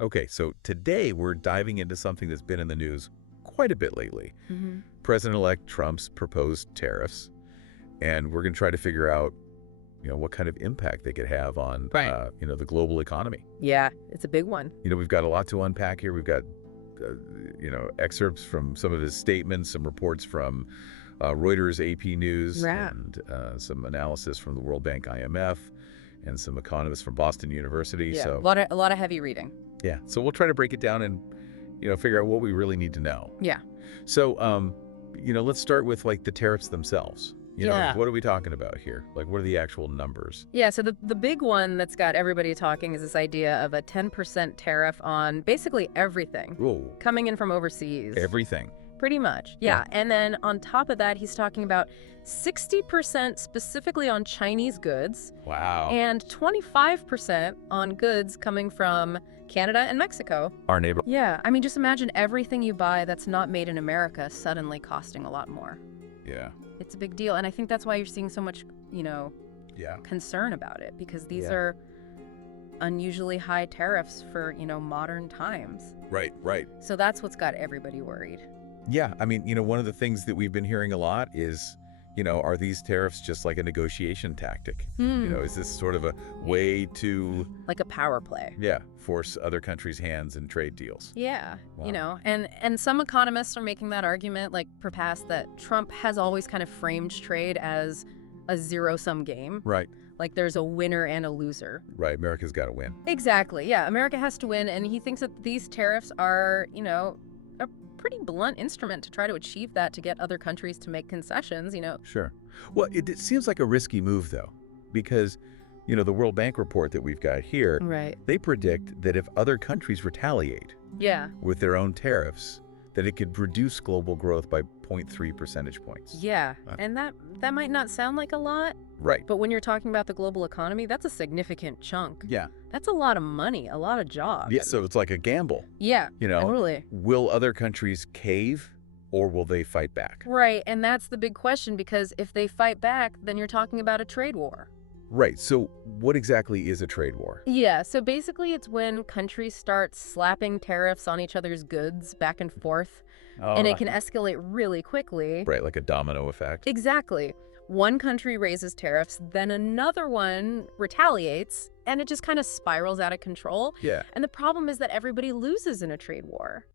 Okay, so today we're diving into something that's been in the news quite a bit lately. Hmm. President-elect Trump's proposed tariffs, and we're going to try to figure out, what kind of impact they could have on, Right. the global economy. Yeah, it's a big one. We've got a lot to unpack here. We've got, excerpts from some of his statements, some reports from Reuters, AP News, Yeah. and some analysis from the World Bank, IMF, and some economists from Boston University. Yeah, So, a lot of heavy reading. yeah, so we'll try to break it down and, figure out what we really need to know. Yeah. So, let's start with like the tariffs themselves. Yeah. What are we talking about here? Like, what are the actual numbers? Yeah, so the big one that's got everybody talking is this idea of a 10% tariff on basically everything Whoa, coming in from overseas. everything. Pretty much. Yeah. And then on top of that, he's talking about 60% specifically on Chinese goods Wow. and 25% on goods coming from Canada and Mexico. Our neighbor. Yeah, I mean, just imagine everything you buy that's not made in America suddenly costing a lot more. Yeah. It's a big deal. And I think that's why you're seeing so much, Yeah. concern about it, because these Yeah. are unusually high tariffs for, modern times. Right, right. So that's what's got everybody worried. Yeah. I mean, one of the things that we've been hearing a lot is, are these tariffs just like a negotiation tactic? Is this sort of a way to, Like a power play. force other countries' hands in trade deals? Yeah, Wow. and some economists are making that argument, like Perpass, that Trump has always kind of framed trade as a zero-sum game. Right, Like there's a winner and a loser. right. America's got to win. Exactly, yeah. America has to win, and he thinks that these tariffs are, a pretty blunt instrument to try to achieve that, to get other countries to make concessions, Sure. Well, it seems like a risky move, though, because, the World Bank report that we've got here, Right. they predict that if other countries retaliate Yeah. with their own tariffs, that it could reduce global growth by 0.3 percentage points. Yeah, Uh. and that might not sound like a lot, Right. but when you're talking about the global economy, that's a significant chunk. Yeah. That's a lot of money, a lot of jobs. Yeah, so it's like a gamble. Yeah, totally. Will other countries cave or will they fight back? Right, and that's the big question, because if they fight back, then you're talking about a trade war. Right. So what exactly is a trade war? Yeah, so basically it's when countries start slapping tariffs on each other's goods back and forth, and it can escalate really quickly. Right, like a domino effect. Exactly. One country raises tariffs, then another one retaliates, and it just kind of spirals out of control. Yeah. And the problem is that everybody loses in a trade war.